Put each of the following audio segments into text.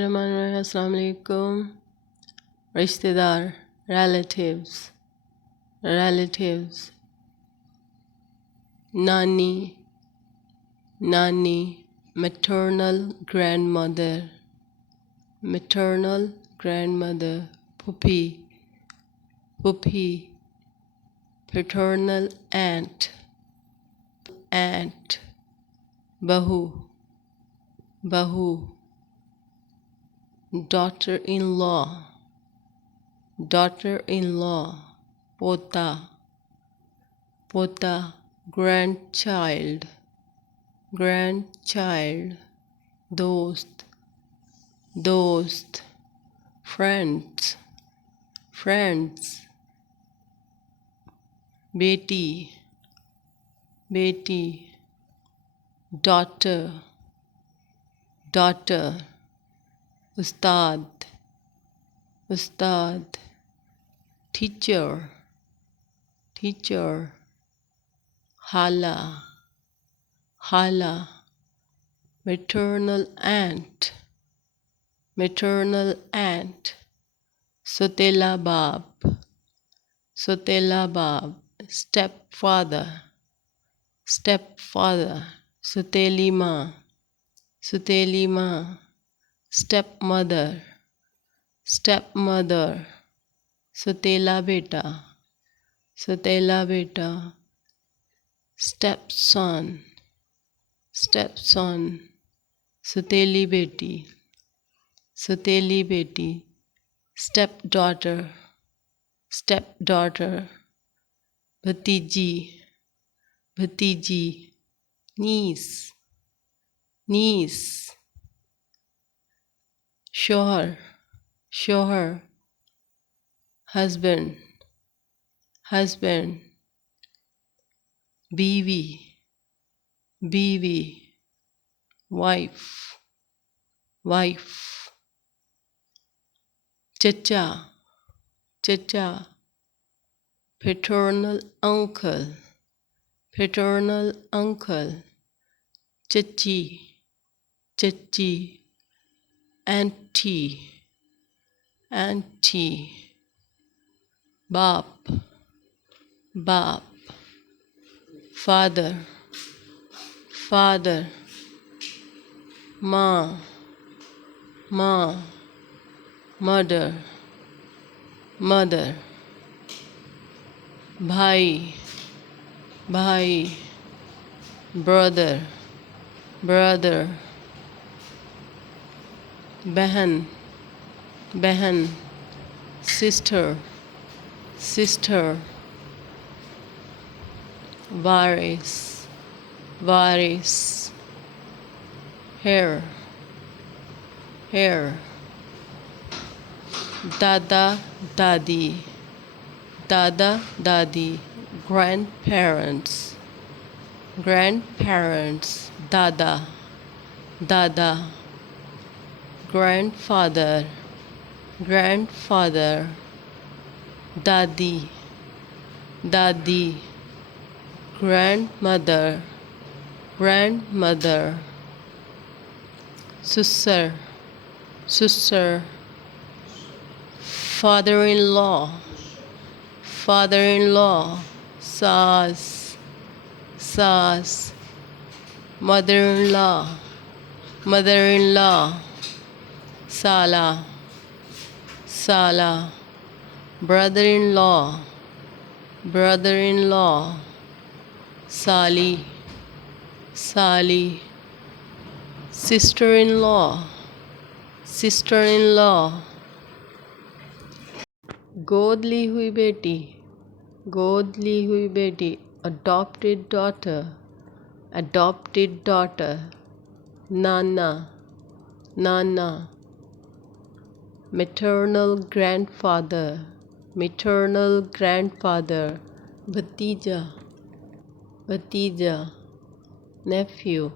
बिस्मिल्लाहिर्रहमानिर्रहीम। अस्सलाम वालेकुम। रिश्तेदार, relatives, नानी, maternal grandmother, puppy, paternal aunt, बहू, daughter-in-law, पोता, grandchild, दोस्त, friends, बेटी, daughter, उस्ताद, teacher, हाला, maternal aunt, sotela बाप, stepfather, soteli माँ, stepmother, sotela बेटा, stepson, soteli बेटी, stepdaughter, भतीजी, niece, शौहर, husband, बीवी, wife, चचा, paternal uncle, chachi, aunty, बाप, father, माँ, mother, भाई, brother, बहन, sister, वारिस, Heir, दादा दादी, grandparents, दादा grandfather, दादी, grandmother, sister, father-in-law, सास, mother-in-law, साला, brother-in-law, साली, sister-in-law, गोद ली हुई बेटी, adopted daughter, नाना, maternal grandfather, भतीजा, nephew,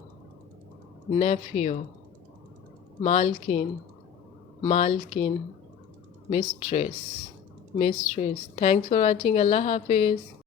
मालकिन, mistress. Thanks for watching. Allah Hafiz.